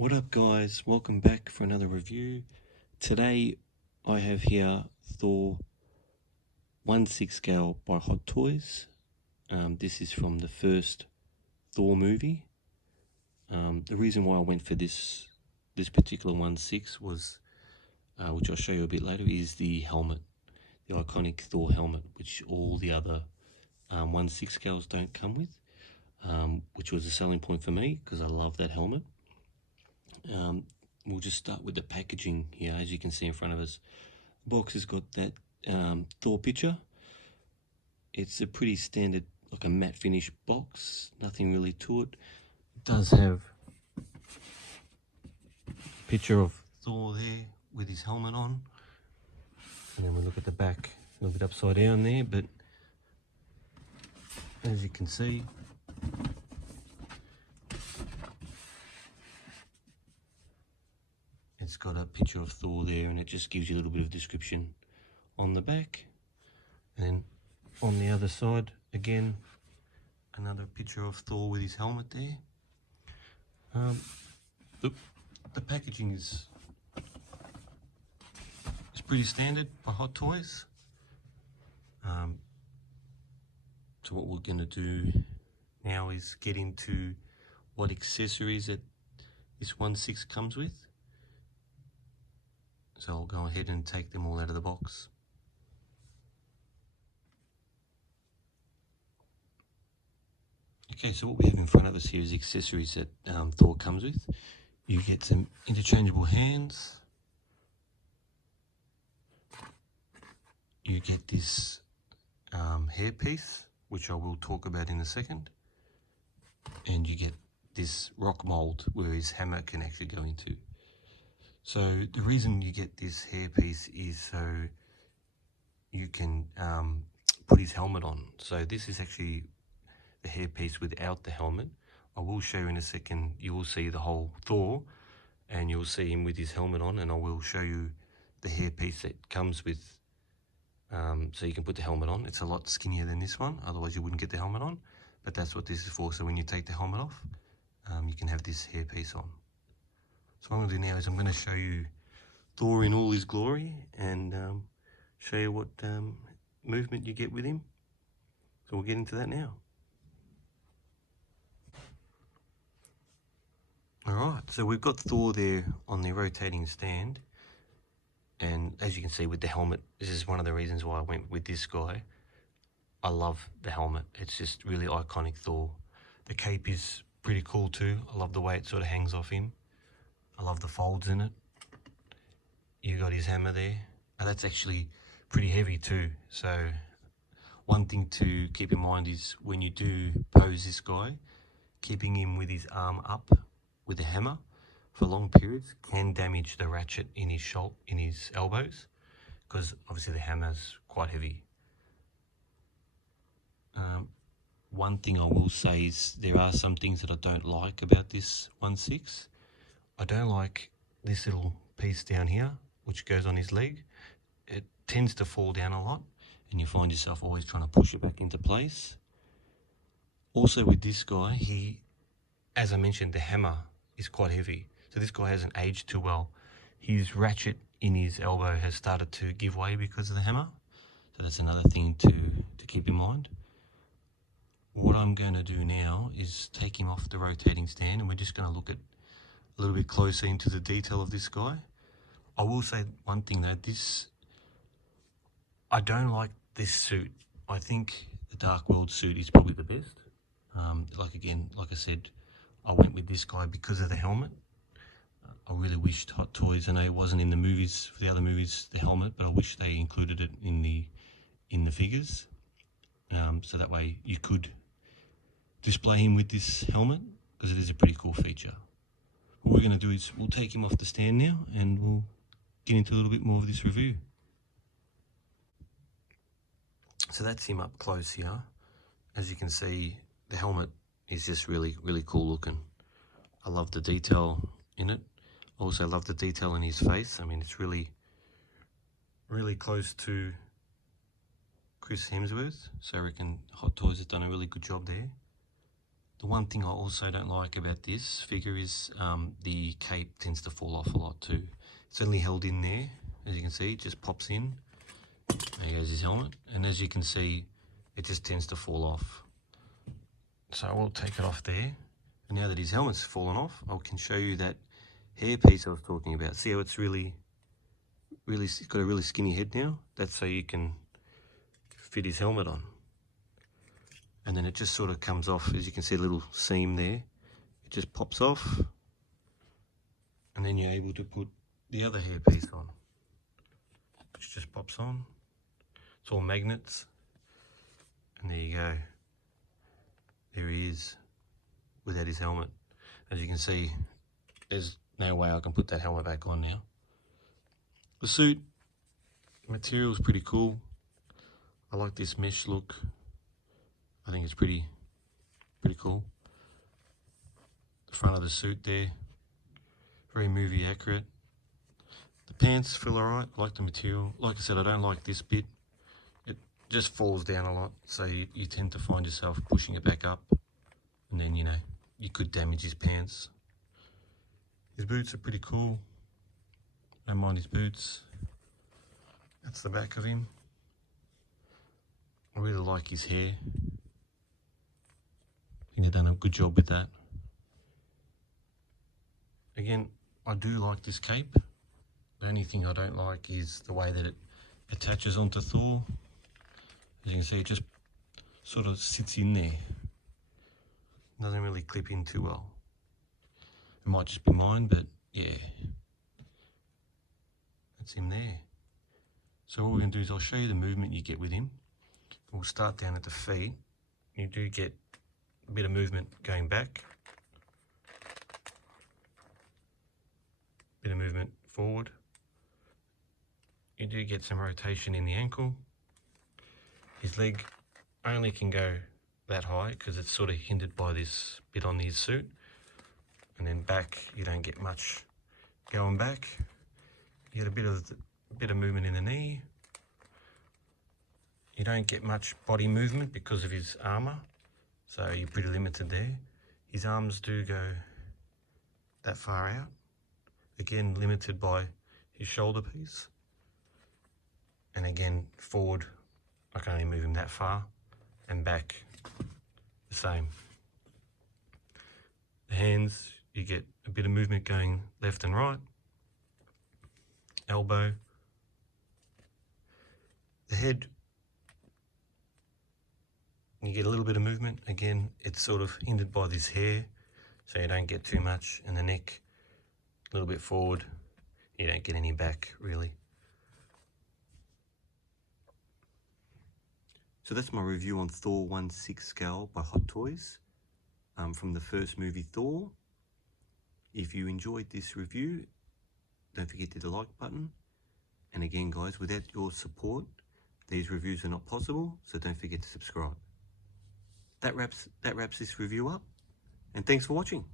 What up guys, welcome back for another review. Today I have here Thor 1/6 scale by Hot Toys. This is from the first Thor movie. The reason why I went for this particular 1/6 was, which I'll show you a bit later, is the helmet. The iconic Thor helmet, which all the other 1/6 scales don't come with, which was a selling point for me because I love that helmet. We'll just start with the packaging here. As you can see in front of us, the box has got that Thor picture. It's a pretty standard, like a matte finish box, nothing really to it. It does have a picture of Thor there with his helmet on, and then we look at the back, a little bit upside down there, but as you can see, it's got a picture of Thor there, and it just gives you a little bit of description on the back. And then on the other side, again, another picture of Thor with his helmet there. The packaging is pretty standard by Hot Toys. So what we're going to do now is get into what accessories that this 1/6 comes with. So I'll go ahead and take them all out of the box. Okay, so what we have in front of us here is accessories that Thor comes with. You get some interchangeable hands. You get this hairpiece, which I will talk about in a second. And you get this rock mold where his hammer can actually go into. So the reason you get this hairpiece is so you can put his helmet on. So this is actually the hairpiece without the helmet. I will show you in a second. You will see the whole Thor, and you'll see him with his helmet on, and I will show you the hairpiece that comes with, so you can put the helmet on. It's a lot skinnier than this one, otherwise you wouldn't get the helmet on, but that's what this is for. So when you take the helmet off, you can have this hairpiece on. So what I'm going to do now is I'm going to show you Thor in all his glory, and show you what movement you get with him. So we'll get into that now. Alright, so we've got Thor there on the rotating stand, and as you can see with the helmet, this is one of the reasons why I went with this guy. I love the helmet, it's just really iconic Thor. The cape is pretty cool too. I love the way it sort of hangs off him. I love the folds in it. You got his hammer there, and that's actually pretty heavy too. So one thing to keep in mind is when you do pose this guy, keeping him with his arm up with the hammer for long periods can damage the ratchet in his elbows, because obviously the hammer's quite heavy. One thing I will say is there are some things that I don't like about this 1/6. I don't like this little piece down here, which goes on his leg. It tends to fall down a lot, and you find yourself always trying to push it back into place. Also with this guy, as I mentioned, the hammer is quite heavy. So this guy hasn't aged too well. His ratchet in his elbow has started to give way because of the hammer. So that's another thing to keep in mind. What I'm going to do now is take him off the rotating stand, and we're just going to look at a little bit closer into the detail of this guy. I will say one thing though, I don't like this suit. I think the Dark World suit is probably the best. Like I said, I went with this guy because of the helmet. I really wished Hot Toys, I know it wasn't in the movies, for the other movies, the helmet, but I wish they included it in the figures. So that way you could display him with this helmet, because it is a pretty cool feature. What we're going to do is we'll take him off the stand now, and we'll get into a little bit more of this review. So that's him up close here. As you can see, the helmet is just really, really cool looking. I love the detail in it. Also love the detail in his face. I mean, it's really, really close to Chris Hemsworth. So I reckon Hot Toys has done a really good job there. The one thing I also don't like about this figure is the cape tends to fall off a lot too. It's only held in there, as you can see, it just pops in. There goes his helmet, and as you can see, it just tends to fall off. So I will take it off there. And now that his helmet's fallen off, I can show you that hairpiece I was talking about. See how it's really got a really skinny head now? That's so you can fit his helmet on. And then it just sort of comes off, as you can see a little seam there. It just pops off, and then you're able to put the other hairpiece on, which just pops on. It's all magnets, and there you go. There he is without his helmet. As you can see, there's no way I can put that helmet back on now. The suit material is pretty cool. I like this mesh look. I think it's pretty cool. The front of the suit there, very movie accurate. The pants feel alright. I like the material. Like I said, I don't like this bit. It just falls down a lot, so you tend to find yourself pushing it back up, and then, you know, you could damage his pants. His boots are pretty cool. Don't mind his boots. That's the back of him. I really like his hair. I think they've done a good job with that. Again, I do like this cape. The only thing I don't like is the way that it attaches onto Thor. As you can see, it just sort of sits in there. Doesn't really clip in too well. It might just be mine, but yeah. That's him there. So what we're going to do is I'll show you the movement you get with him. We'll start down at the feet. You do get a bit of movement going back. Bit of movement forward. You do get some rotation in the ankle. His leg only can go that high because it's sort of hindered by this bit on his suit. And then back, you don't get much going back. You get a bit of movement in the knee. You don't get much body movement because of his armour, so you're pretty limited there. His arms do go that far out. Again, limited by his shoulder piece. And again, forward, I can only move him that far, and back, the same. The hands, you get a bit of movement going left and right. Elbow. The head, you get a little bit of movement. Again, it's sort of hindered by this hair, so you don't get too much. And the neck, a little bit forward, you don't get any back really. So that's my review on Thor 1/6 scale by Hot Toys from the first movie Thor. If you enjoyed this review, don't forget to hit the like button. And again guys, without your support, these reviews are not possible, so don't forget to subscribe. That wraps this review up, and thanks for watching.